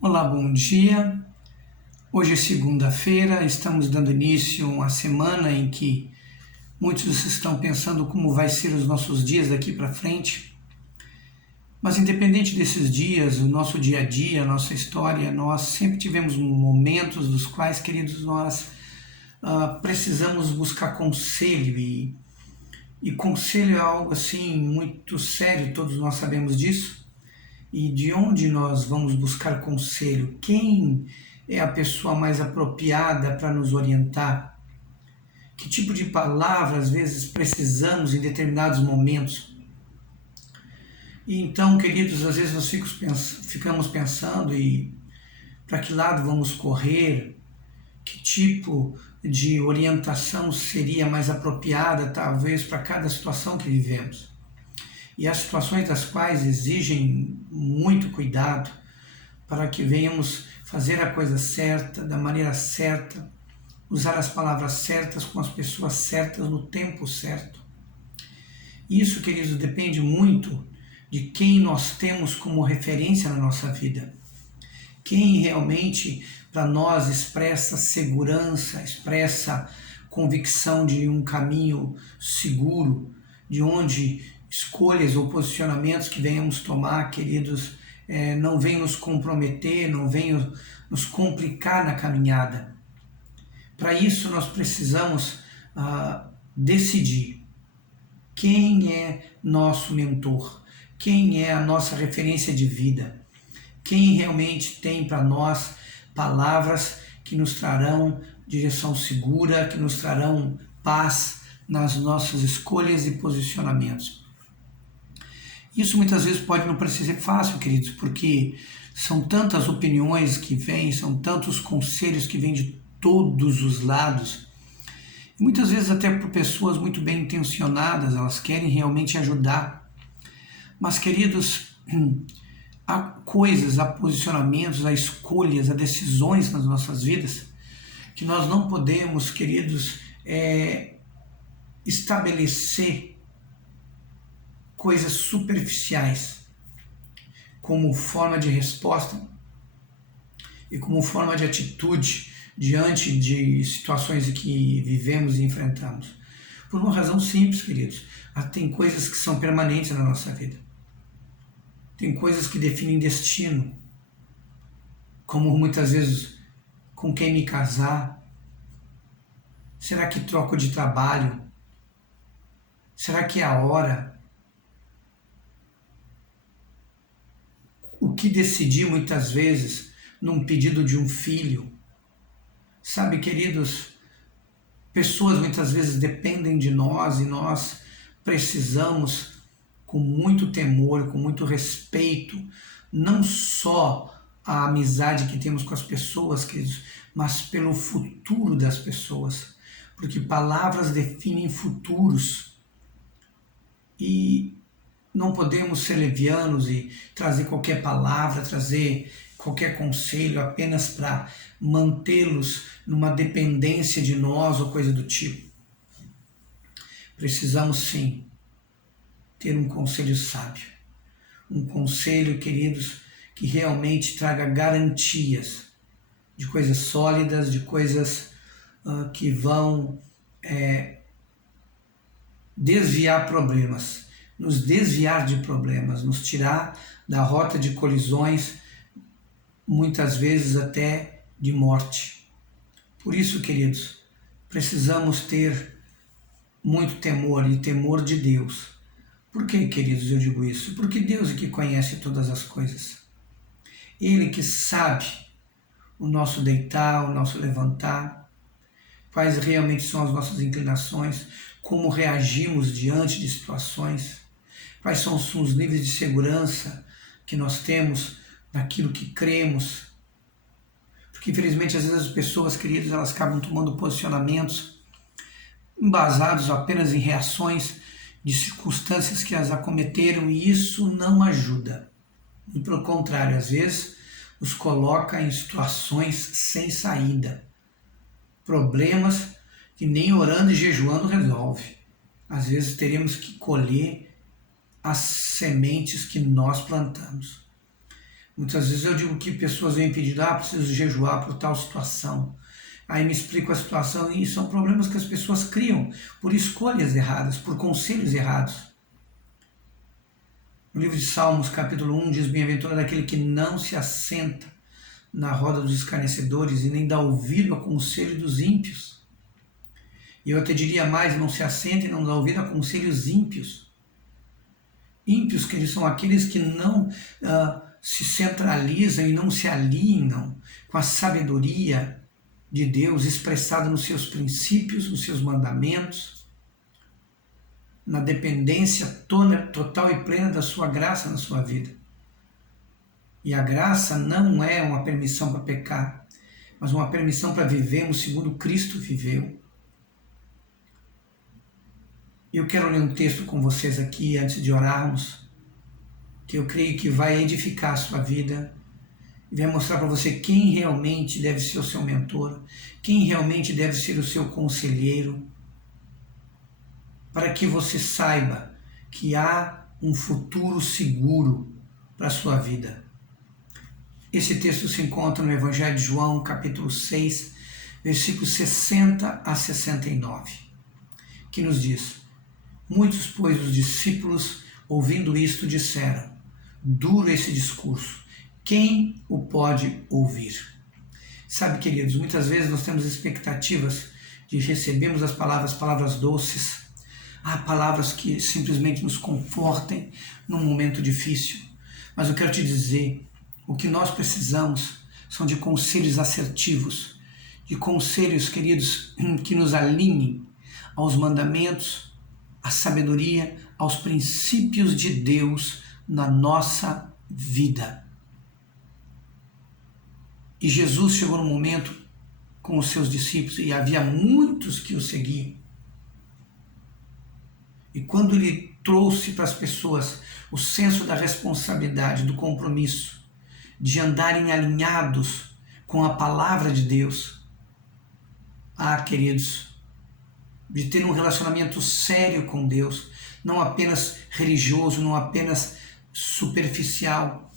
Olá, bom dia. Hoje é segunda-feira, estamos dando início a uma semana em que muitos estão pensando como vai ser os nossos dias daqui para frente. Mas independente desses dias, o nosso dia a dia, a nossa história, nós sempre tivemos momentos dos quais, queridos, nós precisamos buscar conselho e conselho é algo assim muito sério, todos nós sabemos disso. E de onde nós vamos buscar conselho? Quem é a pessoa mais apropriada para nos orientar? Que tipo de palavra às vezes precisamos em determinados momentos? E então, queridos, às vezes nós ficamos pensando e para que lado vamos correr? Que tipo de orientação seria mais apropriada, talvez, para cada situação que vivemos? E as situações das quais exigem muito cuidado para que venhamos fazer a coisa certa, da maneira certa, usar as palavras certas com as pessoas certas no tempo certo. Isso, queridos, depende muito de quem nós temos como referência na nossa vida. Quem realmente para nós expressa segurança, expressa convicção de um caminho seguro, de onde escolhas ou posicionamentos que venhamos tomar, queridos, não venham nos comprometer, não venham nos complicar na caminhada. Para isso nós precisamos decidir quem é nosso mentor, quem é a nossa referência de vida, quem realmente tem para nós palavras que nos trarão direção segura, que nos trarão paz nas nossas escolhas e posicionamentos. Isso muitas vezes pode não parecer fácil, queridos, porque são tantas opiniões que vêm, são tantos conselhos que vêm de todos os lados. E muitas vezes até por pessoas muito bem intencionadas, elas querem realmente ajudar. Mas, queridos, há coisas, há posicionamentos, há escolhas, há decisões nas nossas vidas que nós não podemos, queridos, estabelecer coisas superficiais como forma de resposta e como forma de atitude diante de situações que vivemos e enfrentamos. Por uma razão simples, queridos. Tem coisas que são permanentes na nossa vida. Tem coisas que definem destino, como muitas vezes com quem me casar. Será que troco de trabalho? Será que é a hora? O que decidir muitas vezes num pedido de um filho? Sabe, queridos, pessoas muitas vezes dependem de nós e nós precisamos, com muito temor, com muito respeito, não só a amizade que temos com as pessoas, queridos, mas pelo futuro das pessoas, porque palavras definem futuros e não podemos ser levianos e trazer qualquer palavra, trazer qualquer conselho apenas para mantê-los numa dependência de nós ou coisa do tipo. Precisamos sim ter um conselho sábio, um conselho, queridos, que realmente traga garantias de coisas sólidas, de coisas que vão desviar problemas, nos desviar de problemas, nos tirar da rota de colisões, muitas vezes até de morte. Por isso, queridos, precisamos ter muito temor e temor de Deus. Por que, queridos, eu digo isso? Porque Deus é que conhece todas as coisas. Ele que sabe o nosso deitar, o nosso levantar, quais realmente são as nossas inclinações, como reagimos diante de situações, quais são os níveis de segurança que nós temos naquilo que cremos. Porque infelizmente às vezes as pessoas, queridas, elas acabam tomando posicionamentos embasados apenas em reações de circunstâncias que as acometeram e isso não ajuda. E pelo contrário, às vezes nos coloca em situações sem saída. Problemas que nem orando e jejuando resolve. Às vezes teremos que colher as sementes que nós plantamos. Muitas vezes eu digo que pessoas vêm pedir, preciso jejuar por tal situação. Aí me explico a situação e são problemas que as pessoas criam por escolhas erradas, por conselhos errados. No livro de Salmos, capítulo 1, diz: bem-aventurado aquele que não se assenta na roda dos escarnecedores e nem dá ouvido ao conselho dos ímpios. E eu até diria mais: não se assenta e não dá ouvido a conselhos ímpios. Ímpios, que eles são aqueles que não se centralizam e não se alinham com a sabedoria de Deus expressada nos seus princípios, nos seus mandamentos, na dependência total e plena da sua graça na sua vida. E a graça não é uma permissão para pecar, mas uma permissão para vivermos segundo Cristo viveu. Eu quero ler um texto com vocês aqui antes de orarmos, que eu creio que vai edificar a sua vida e vai mostrar para você quem realmente deve ser o seu mentor, quem realmente deve ser o seu conselheiro, para que você saiba que há um futuro seguro para a sua vida. Esse texto se encontra no Evangelho de João, capítulo 6, versículos 60 a 69, que nos diz: muitos, pois, os discípulos, ouvindo isto, disseram: duro esse discurso, quem o pode ouvir? Sabe, queridos, muitas vezes nós temos expectativas de recebermos as palavras doces, palavras que simplesmente nos confortem num momento difícil. Mas eu quero te dizer, o que nós precisamos são de conselhos assertivos, de conselhos, queridos, que nos alinhem aos mandamentos, à sabedoria, aos princípios de Deus na nossa vida. E Jesus chegou num momento com os seus discípulos, e havia muitos que o seguiam. E quando ele trouxe para as pessoas o senso da responsabilidade, do compromisso, de andarem alinhados com a palavra de Deus, queridos, de ter um relacionamento sério com Deus, não apenas religioso, não apenas superficial.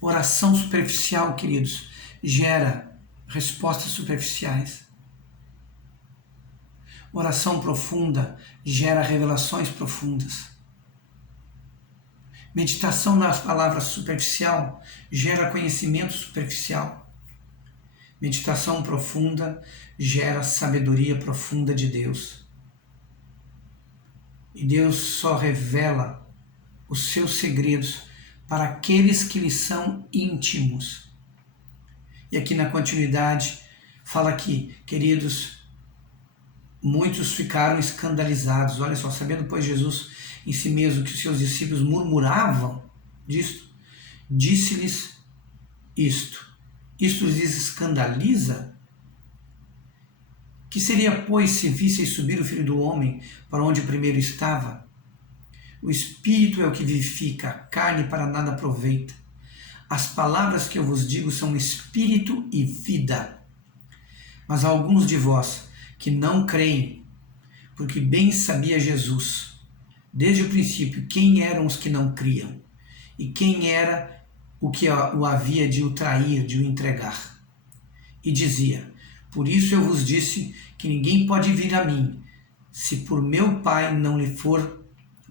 Oração superficial, queridos, gera respostas superficiais. Oração profunda gera revelações profundas. Meditação nas palavras superficial gera conhecimento superficial. Meditação profunda gera sabedoria profunda de Deus. E Deus só revela os seus segredos para aqueles que lhe são íntimos. E aqui na continuidade fala que, queridos, muitos ficaram escandalizados. Olha só, sabendo, pois, Jesus em si mesmo que os seus discípulos murmuravam disto, disse-lhes isto. Isto lhes escandaliza? Que seria, pois, se visseis subir o Filho do Homem para onde o primeiro estava? O Espírito é o que vivifica, a carne para nada aproveita. As palavras que eu vos digo são espírito e vida. Mas há alguns de vós que não creem, porque bem sabia Jesus, desde o princípio, quem eram os que não criam e quem era o que o havia de o trair, de o entregar. E dizia: por isso eu vos disse que ninguém pode vir a mim, se por meu Pai não lhe for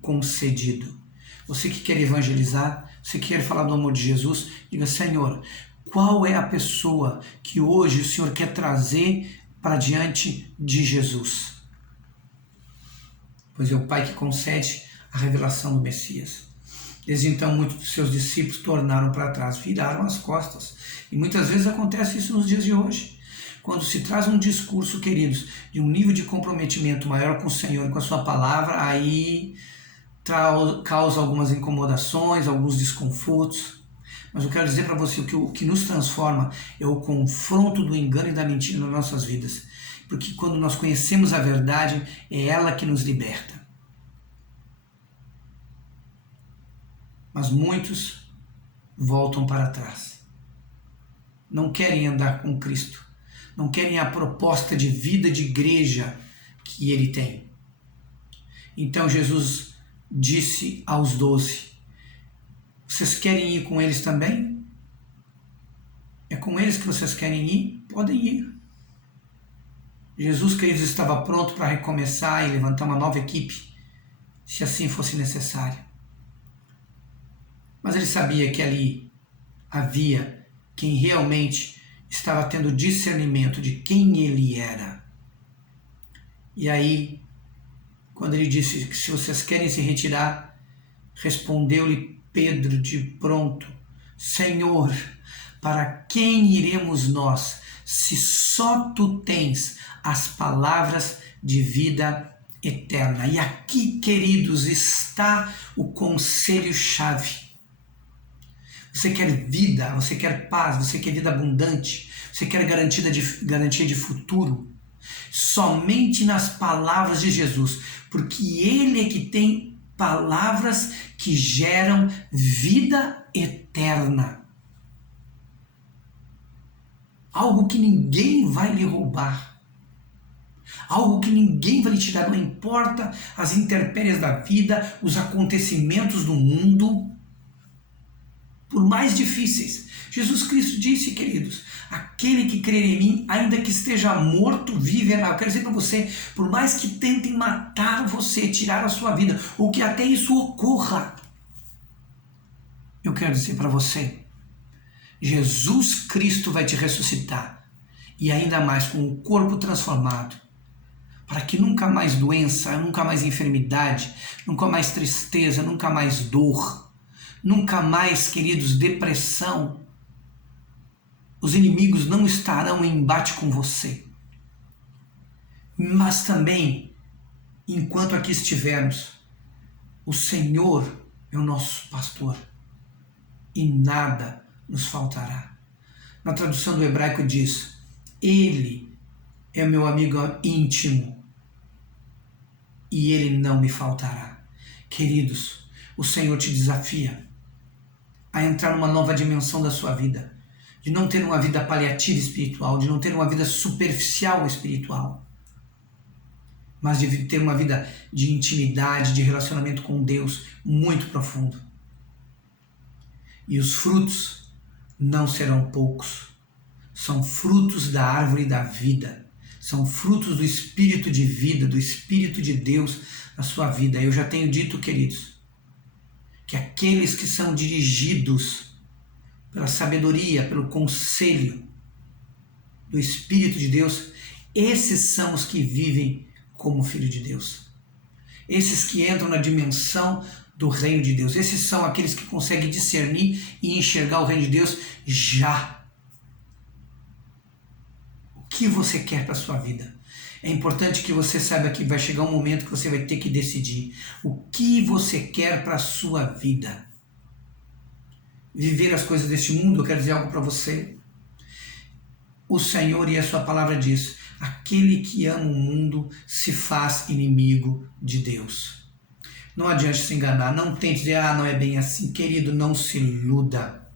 concedido. Você que quer evangelizar, você que quer falar do amor de Jesus, diga: Senhor, qual é a pessoa que hoje o Senhor quer trazer para diante de Jesus? Pois é o Pai que concede a revelação do Messias. Desde então, muitos dos seus discípulos tornaram para trás, viraram as costas. E muitas vezes acontece isso nos dias de hoje. Quando se traz um discurso, queridos, de um nível de comprometimento maior com o Senhor e com a sua palavra, aí causa algumas incomodações, alguns desconfortos. Mas eu quero dizer para você que o que nos transforma é o confronto do engano e da mentira nas nossas vidas. Porque quando nós conhecemos a verdade, é ela que nos liberta. Mas muitos voltam para trás. Não querem andar com Cristo. Não querem a proposta de vida de igreja que ele tem. Então Jesus disse aos 12: Vocês querem ir com eles também? É com eles que vocês querem ir? Podem ir. Jesus, queridos, estava pronto para recomeçar e levantar uma nova equipe, se assim fosse necessário. Mas ele sabia que ali havia quem realmente estava tendo discernimento de quem ele era. E aí, quando ele disse que se vocês querem se retirar, respondeu-lhe Pedro de pronto: Senhor, para quem iremos nós, se só tu tens as palavras de vida eterna? E aqui, queridos, está o conselho-chave. Você quer vida, você quer paz, você quer vida abundante, você quer garantia de futuro? Somente nas palavras de Jesus, porque Ele é que tem palavras que geram vida eterna. Algo que ninguém vai lhe roubar. Algo que ninguém vai lhe tirar, não importa as intempéries da vida, os acontecimentos do mundo, por mais difíceis. Jesus Cristo disse, queridos, aquele que crer em mim, ainda que esteja morto, viverá. Eu quero dizer para você, por mais que tentem matar você, tirar a sua vida, ou que até isso ocorra, eu quero dizer para você, Jesus Cristo vai te ressuscitar, e ainda mais com o corpo transformado, para que nunca mais doença, nunca mais enfermidade, nunca mais tristeza, nunca mais dor, nunca mais, queridos, depressão. Os inimigos não estarão em embate com você. Mas também, enquanto aqui estivermos, o Senhor é o nosso pastor e nada nos faltará. Na tradução do hebraico diz: Ele é meu amigo íntimo e Ele não me faltará. Queridos, o Senhor te desafia a entrar numa nova dimensão da sua vida, de não ter uma vida paliativa espiritual, de não ter uma vida superficial espiritual, mas de ter uma vida de intimidade, de relacionamento com Deus muito profundo. E os frutos não serão poucos. São frutos da árvore da vida. São frutos do Espírito de vida, do Espírito de Deus na sua vida. Eu já tenho dito, queridos, que aqueles que são dirigidos pela sabedoria, pelo conselho do Espírito de Deus, esses são os que vivem como filho de Deus. Esses que entram na dimensão do reino de Deus. Esses são aqueles que conseguem discernir e enxergar o reino de Deus já. O que você quer para a sua vida? É importante que você saiba que vai chegar um momento que você vai ter que decidir o que você quer para a sua vida. Viver as coisas deste mundo, eu quero dizer algo para você. O Senhor e a sua palavra diz: aquele que ama o mundo se faz inimigo de Deus. Não adianta se enganar, não tente dizer, não é bem assim. Querido, não se iluda.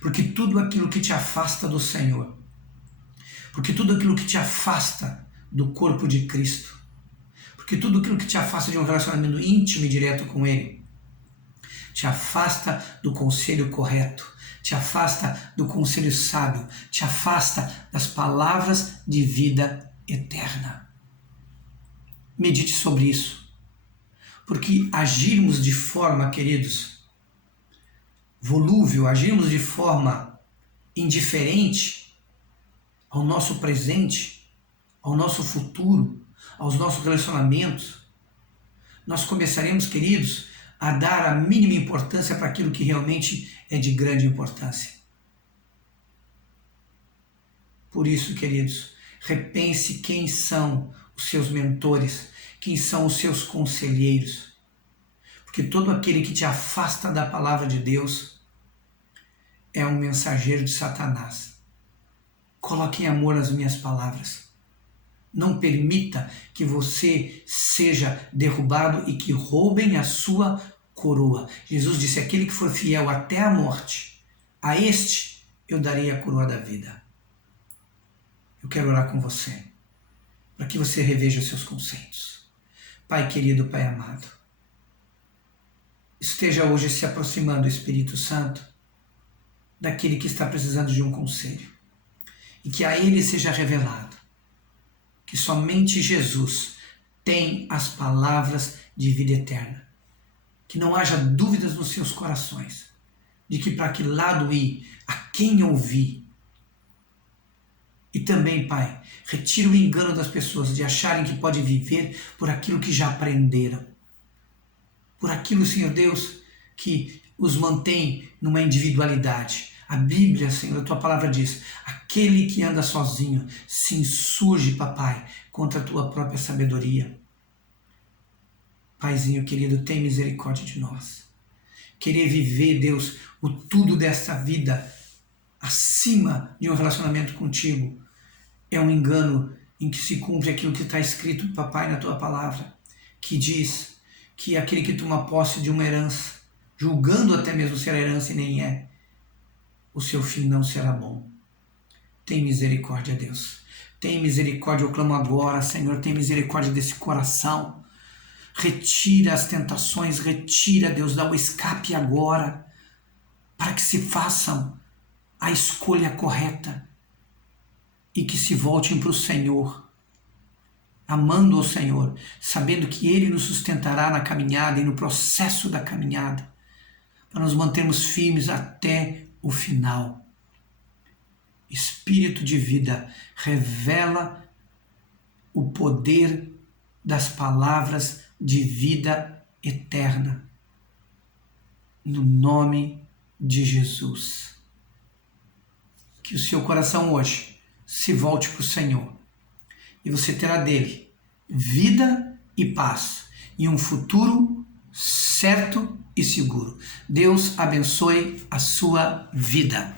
Porque tudo aquilo que te afasta do Senhor, porque tudo aquilo que te afasta do corpo de Cristo, porque tudo aquilo que te afasta de um relacionamento íntimo e direto com Ele, te afasta do conselho correto, te afasta do conselho sábio, te afasta das palavras de vida eterna. Medite sobre isso, porque agirmos de forma, queridos, volúvel, agirmos de forma indiferente ao nosso presente, ao nosso futuro, aos nossos relacionamentos, nós começaremos, queridos, a dar a mínima importância para aquilo que realmente é de grande importância. Por isso, queridos, repense quem são os seus mentores, quem são os seus conselheiros. Porque todo aquele que te afasta da palavra de Deus é um mensageiro de Satanás. Coloque em amor as minhas palavras. Não permita que você seja derrubado e que roubem a sua coroa. Jesus disse: aquele que for fiel até a morte, a este eu darei a coroa da vida. Eu quero orar com você, para que você reveja os seus conceitos. Pai querido, Pai amado, esteja hoje se aproximando, Espírito Santo, daquele que está precisando de um conselho. E que a ele seja revelado que somente Jesus tem as palavras de vida eterna. Que não haja dúvidas nos seus corações de que para que lado ir, a quem ouvir. E também, Pai, retira o engano das pessoas de acharem que pode viver por aquilo que já aprenderam. Por aquilo, Senhor Deus, que os mantém numa individualidade. A Bíblia, Senhor, a Tua palavra diz, aquele que anda sozinho se insurge, Papai, contra a Tua própria sabedoria. Paizinho querido, tem misericórdia de nós. Querer viver, Deus, o tudo desta vida acima de um relacionamento contigo é um engano em que se cumpre aquilo que está escrito, Papai, na Tua palavra, que diz que aquele que toma posse de uma herança, julgando até mesmo ser a herança e nem é, o seu fim não será bom. Tem misericórdia, Deus. Tem misericórdia, eu clamo agora, Senhor, tem misericórdia desse coração. Retira as tentações, retira, Deus, dá o escape agora, para que se façam a escolha correta e que se voltem para o Senhor, amando o Senhor, sabendo que Ele nos sustentará na caminhada e no processo da caminhada, para nos mantermos firmes até o final. Espírito de vida, revela o poder das palavras de vida eterna. No nome de Jesus. Que o seu coração hoje se volte para o Senhor e você terá dele vida e paz e um futuro certo e seguro. Deus abençoe a sua vida.